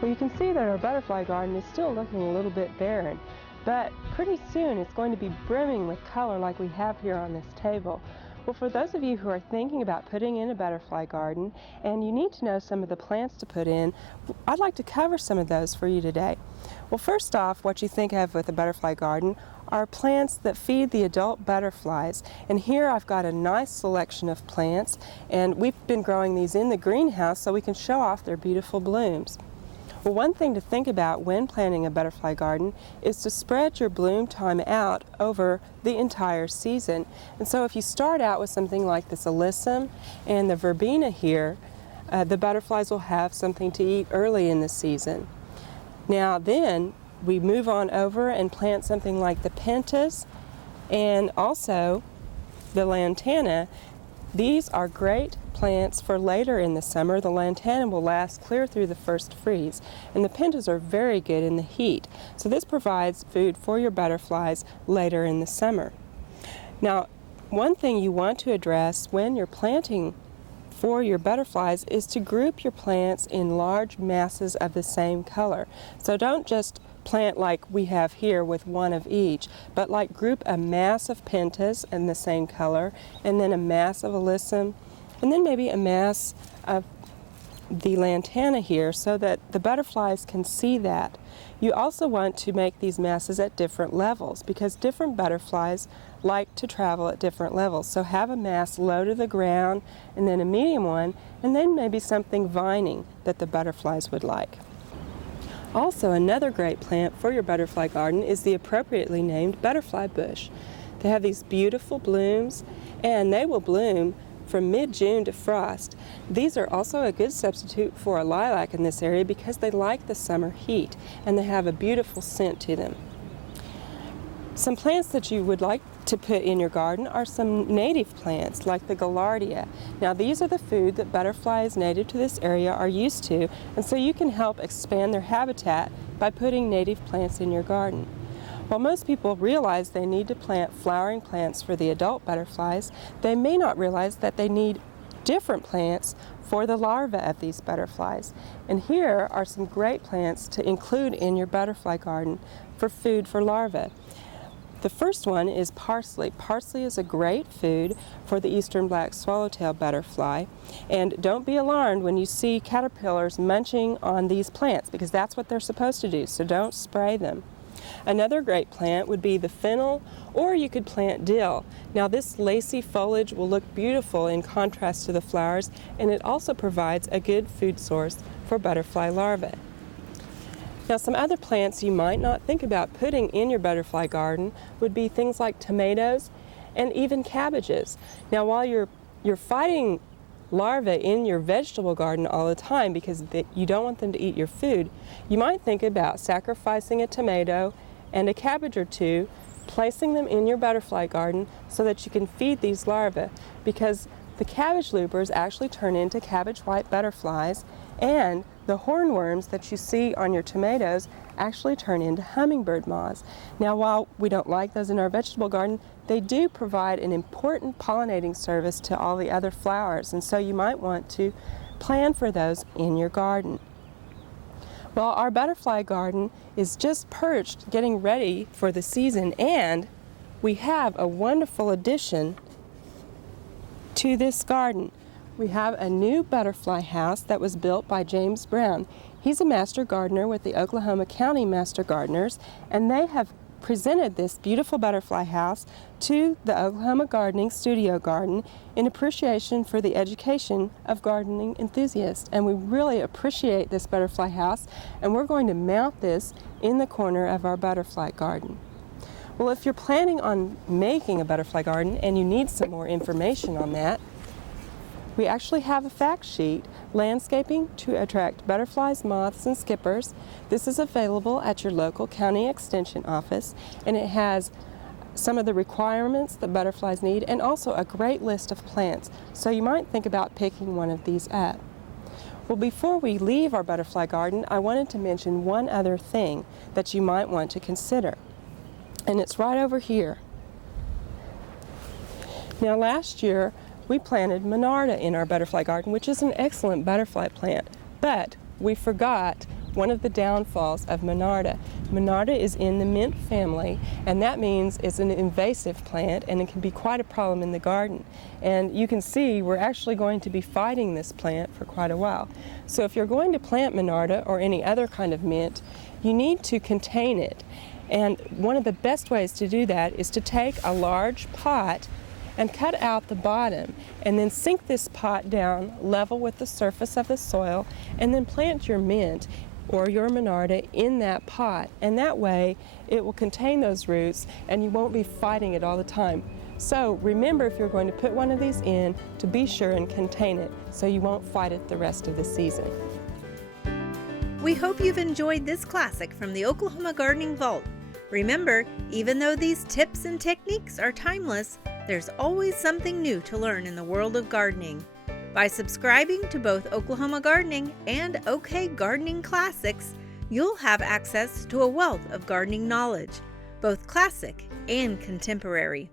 Well, you can see that our butterfly garden is still looking a little bit barren, but pretty soon it's going to be brimming with color like we have here on this table. Well, for those of you who are thinking about putting in a butterfly garden and you need to know some of the plants to put in, I'd like to cover some of those for you today. Well, first off, what you think of with a butterfly garden are plants that feed the adult butterflies. And here I've got a nice selection of plants, and we've been growing these in the greenhouse so we can show off their beautiful blooms. Well, one thing to think about when planting a butterfly garden is to spread your bloom time out over the entire season. And so if you start out with something like this alyssum and the verbena here, the butterflies will have something to eat early in the season. Now then, we move on over and plant something like the pentas and also the lantana. These are great plants for later in the summer. The lantana will last clear through the first freeze, and the pentas are very good in the heat. So this provides food for your butterflies later in the summer. Now, one thing you want to address when you're planting for your butterflies is to group your plants in large masses of the same color. So don't just plant like we have here with one of each, but like group a mass of pentas in the same color, and then a mass of alyssum, and then maybe a mass of the lantana here so that the butterflies can see that. You also want to make these masses at different levels because different butterflies like to travel at different levels. So have a mass low to the ground and then a medium one, and then maybe something vining that the butterflies would like. Also, another great plant for your butterfly garden is the appropriately named butterfly bush. They have these beautiful blooms, and they will bloom from mid-June to frost. These are also a good substitute for a lilac in this area because they like the summer heat and they have a beautiful scent to them. Some plants that you would like to put in your garden are some native plants like the gaillardia. Now these are the food that butterflies native to this area are used to, and so you can help expand their habitat by putting native plants in your garden. While most people realize they need to plant flowering plants for the adult butterflies, they may not realize that they need different plants for the larvae of these butterflies. And here are some great plants to include in your butterfly garden for food for larvae. The first one is parsley. Parsley is a great food for the eastern black swallowtail butterfly. And don't be alarmed when you see caterpillars munching on these plants because that's what they're supposed to do, so don't spray them. Another great plant would be the fennel, or you could plant dill. Now this lacy foliage will look beautiful in contrast to the flowers, and it also provides a good food source for butterfly larvae. Now some other plants you might not think about putting in your butterfly garden would be things like tomatoes and even cabbages. Now while you're fighting larvae in your vegetable garden all the time because you don't want them to eat your food, you might think about sacrificing a tomato and a cabbage or two, placing them in your butterfly garden so that you can feed these larvae, because the cabbage loopers actually turn into cabbage white butterflies, and the hornworms that you see on your tomatoes actually turn into hummingbird moths. Now while we don't like those in our vegetable garden, they do provide an important pollinating service to all the other flowers, and so you might want to plan for those in your garden. Well, our butterfly garden is just perched, getting ready for the season, and we have a wonderful addition to this garden. We have a new butterfly house that was built by James Brown. He's a master gardener with the Oklahoma County Master Gardeners, and they have presented this beautiful butterfly house to the Oklahoma Gardening Studio Garden in appreciation for the education of gardening enthusiasts. And we really appreciate this butterfly house, and we're going to mount this in the corner of our butterfly garden. Well, if you're planning on making a butterfly garden and you need some more information on that, we actually have a fact sheet, Landscaping to Attract Butterflies, Moths, and Skippers. This is available at your local county extension office, and it has some of the requirements that butterflies need and also a great list of plants. So you might think about picking one of these up. Well, before we leave our butterfly garden, I wanted to mention one other thing that you might want to consider, and it's right over here. Now last year, we planted monarda in our butterfly garden, which is an excellent butterfly plant, but we forgot one of the downfalls of Monarda. Monarda is in the mint family, and that means it's an invasive plant and it can be quite a problem in the garden. And you can see we're actually going to be fighting this plant for quite a while. So if you're going to plant Monarda or any other kind of mint, you need to contain it. And one of the best ways to do that is to take a large pot and cut out the bottom, and then sink this pot down level with the surface of the soil, and then plant your mint or your Monarda in that pot. And that way it will contain those roots and you won't be fighting it all the time. So remember, if you're going to put one of these in, to be sure and contain it so you won't fight it the rest of the season. We hope you've enjoyed this classic from the Oklahoma Gardening Vault. Remember, even though these tips and techniques are timeless, there's always something new to learn in the world of gardening. By subscribing to both Oklahoma Gardening and OK Gardening Classics, you'll have access to a wealth of gardening knowledge, both classic and contemporary.